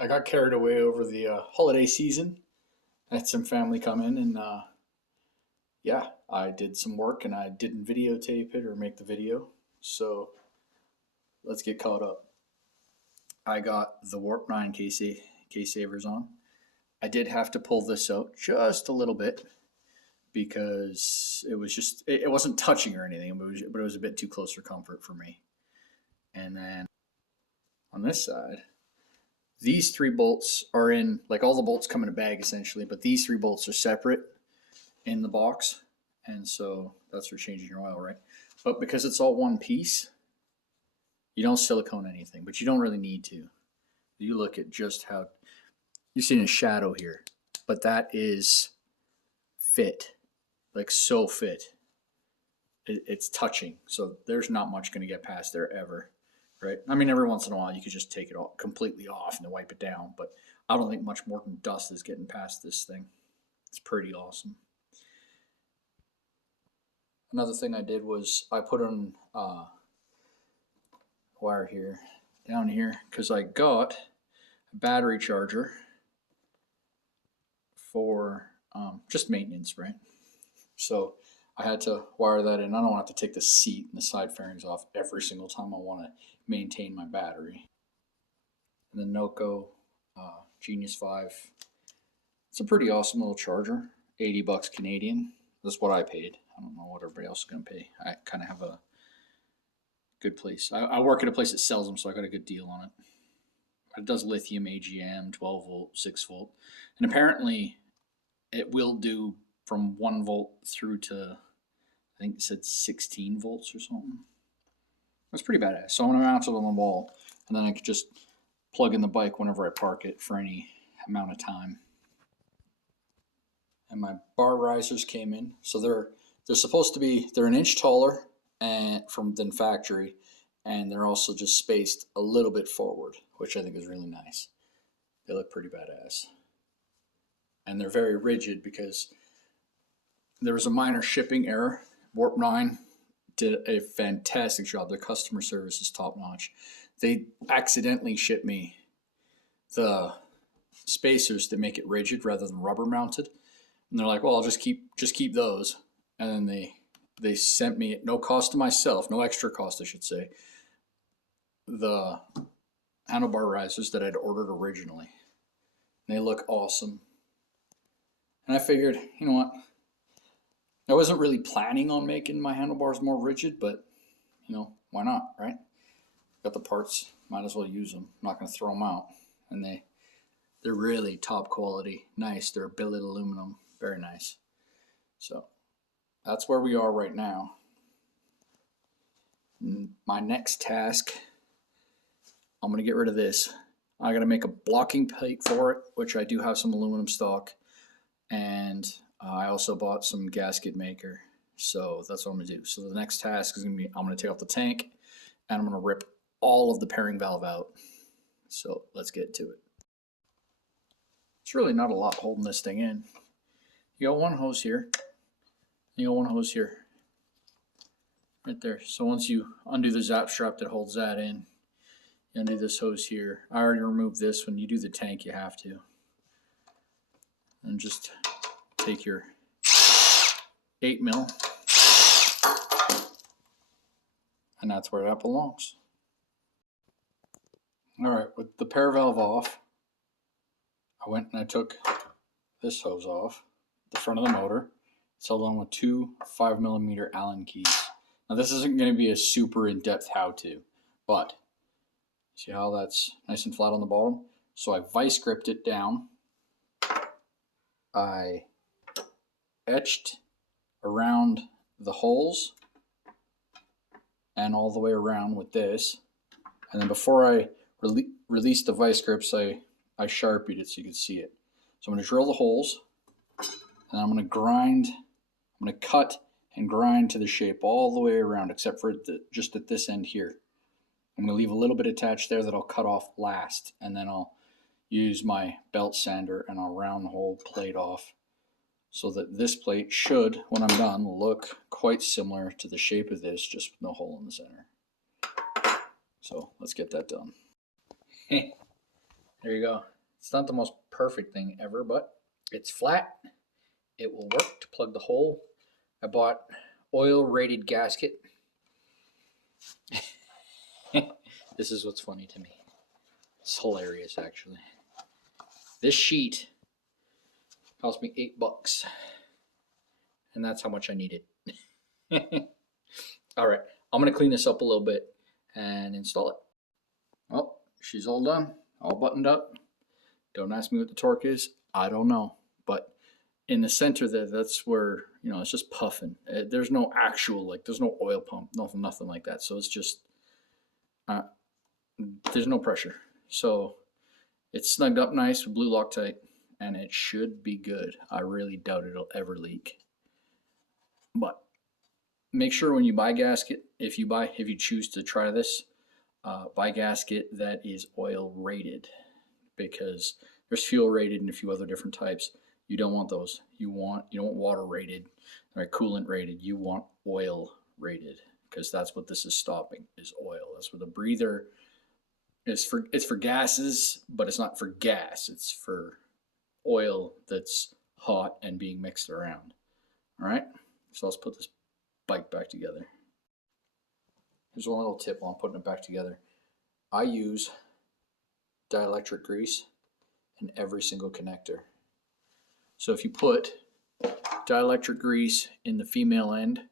I got carried away over the holiday season. I had some family come in, and yeah, I did some work and I didn't videotape it or make the video. So let's get caught up. I got the Warp 9 case savers on. I did have to pull this out just a little bit because it wasn't touching or anything, but it was a bit too close for comfort for me. And then on this side, these three bolts are in, like, all the bolts come in a bag essentially, but these three bolts are separate in the box. And so that's for changing your oil, right? But because it's all one piece, you don't silicone anything, but you don't really need to. You look at just how you see in a shadow here, but that is fit, like so fit. It's touching, so there's not much going to get past there ever, right? I mean, every once in a while you could just take it all completely off and then wipe it down, but I don't think much more than dust is getting past this thing. It's pretty awesome. Another thing I did was I put on wire here, down here, because I got a battery charger for just maintenance, right? So I had to wire that in. I don't want to take the seat and the side fairings off every single time I want to maintain my battery. And the Noco Genius 5. It's a pretty awesome little charger, 80 bucks Canadian. That's what I paid. I don't know what everybody else is going to pay. I kind of have a good place. I work at a place that sells them, so I got a good deal on it. It does lithium AGM, 12 volt, 6 volt. And apparently it will do from 1 volt through to, I think it said 16 volts or something. That's pretty badass. So I'm going to mount it on the wall, and then I could just plug in the bike whenever I park it for any amount of time. And my bar risers came in. So they're supposed to be, they're an inch taller than factory, and they're also just spaced a little bit forward, which I think is really nice. They look pretty badass. And they're very rigid because there was a minor shipping error. Warp9 did a fantastic job. Their customer service is top notch. They accidentally shipped me the spacers that make it rigid rather than rubber mounted. And they're like, well, I'll just keep those. And then they sent me at no cost to myself, no extra cost, I should say, the handlebar risers that I'd ordered originally. And they look awesome. And I figured, you know what? I wasn't really planning on making my handlebars more rigid, but, you know, why not, right? Got the parts, might as well use them. I'm not going to throw them out. And they're really top quality, nice. They're billet aluminum, very nice. So that's where we are right now. My next task, I'm going to get rid of this. I got to make a blocking plate for it, which I do have some aluminum stock. And I also bought some gasket maker. So that's what I'm going to do. So the next task is going to be, I'm going to take off the tank and I'm going to rip all of the pairing valve out. So let's get to it. It's really not a lot holding this thing in. You got one hose here. You got one hose here. Right there. So once you undo the zap strap that holds that in, you undo this hose here. I already removed this. When you do the tank, you have to. And just take your 8 mil, and that's where that belongs. All right, with the pair valve off, I went and I took this hose off the front of the motor. It's held on with two 5mm Allen keys. Now this isn't going to be a super in-depth how-to, but see how that's nice and flat on the bottom? So I vice gripped it down. I etched around the holes and all the way around with this. And then before I released the vice grips, I sharpied it so you could see it. So I'm going to drill the holes, and I'm going to cut and grind to the shape all the way around, except for just at this end here. I'm going to leave a little bit attached there that I'll cut off last, and then I'll use my belt sander and I'll round the whole plate off so that this plate should, when I'm done, look quite similar to the shape of this, just with no hole in the center. So let's get that done. There you go. It's not the most perfect thing ever, but it's flat. It will work to plug the hole. I bought oil rated gasket. This is what's funny to me. It's hilarious, actually. This sheet cost me $8, and that's how much I need it. All right, I'm gonna clean this up a little bit and install it. Well, she's all done, all buttoned up. Don't ask me what the torque is. I don't know, but in the center there, that's where, you know, it's just puffing. There's no actual, like, there's no oil pump, nothing like that. So it's just, there's no pressure. So it's snugged up nice with blue Loctite, and it should be good. I really doubt it'll ever leak. But make sure when you buy gasket, if you choose to try this, buy gasket that is oil rated, because there's fuel rated and a few other different types. You don't want those. You don't want water rated, right? Coolant rated. You want oil rated, because that's what this is stopping, is oil. That's what the breather is for. It's for gases, but it's not for gas. It's for oil that's hot and being mixed around. All right. So let's put this bike back together. Here's one little tip while I'm putting it back together. I use dielectric grease in every single connector. So if you put dielectric grease in the female end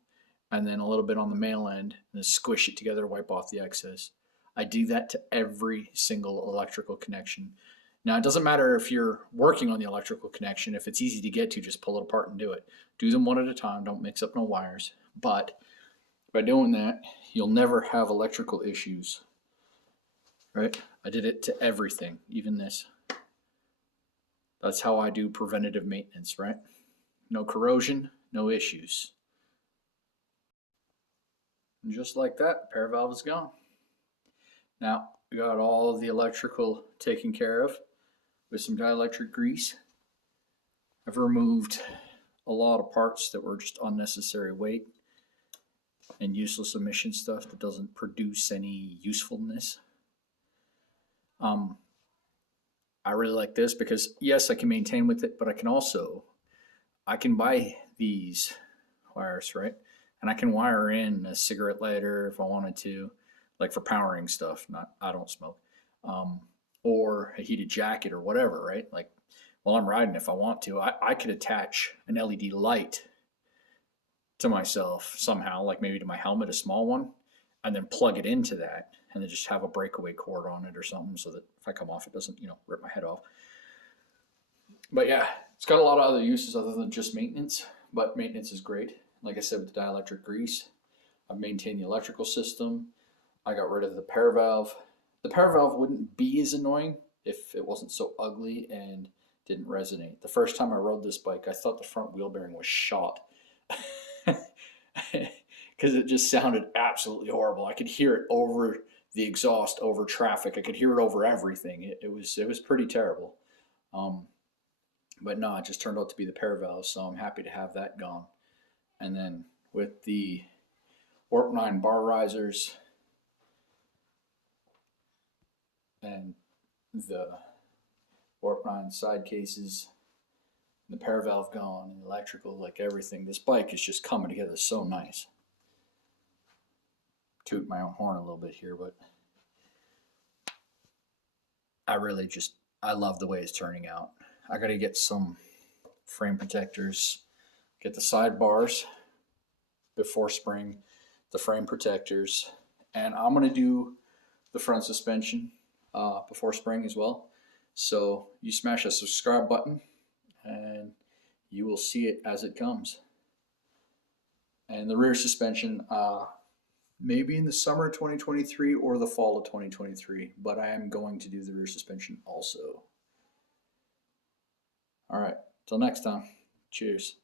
and then a little bit on the male end, and then squish it together, wipe off the excess. I do that to every single electrical connection. Now, it doesn't matter if you're working on the electrical connection. If it's easy to get to, just pull it apart and do it. Do them one at a time. Don't mix up no wires. But by doing that, you'll never have electrical issues, right? I did it to everything, even this. That's how I do preventative maintenance, right? No corrosion, no issues. And just like that, the pair valve is gone. Now, we got all of the electrical taken care of with some dielectric grease. I've removed a lot of parts that were just unnecessary weight and useless emission stuff that doesn't produce any usefulness. I really like this because, yes, I can maintain with it, but I can buy these wires, right? And I can wire in a cigarette lighter if I wanted to, like for powering stuff. I don't smoke, or a heated jacket or whatever, right? Like while I'm riding, if I want to, I could attach an LED light to myself somehow, like maybe to my helmet, a small one, and then plug it into that, and then just have a breakaway cord on it or something, so that if I come off, it doesn't, rip my head off. But yeah, it's got a lot of other uses other than just maintenance, but maintenance is great. Like I said, with the dielectric grease, I've maintained the electrical system. I got rid of the pair valve. The pair valve wouldn't be as annoying if it wasn't so ugly and didn't resonate. The first time I rode this bike, I thought the front wheel bearing was shot. Because it just sounded absolutely horrible. I could hear it over the exhaust, over traffic. I could hear it over everything. It was pretty terrible. But no, it just turned out to be the pair valve, so I'm happy to have that gone. And then with the Warp9 bar risers and the Warp9 side cases, the pair valve gone, and electrical, like everything, this bike is just coming together so nice. Toot my own horn a little bit here, but I love the way it's turning out. I got to get some frame protectors, get the side bars before spring, the frame protectors, and I'm going to do the front suspension before spring as well. So you smash a subscribe button and you will see it as it comes. And the rear suspension, maybe in the summer of 2023 or the fall of 2023, but I am going to do the rear suspension also. All right, till next time, cheers.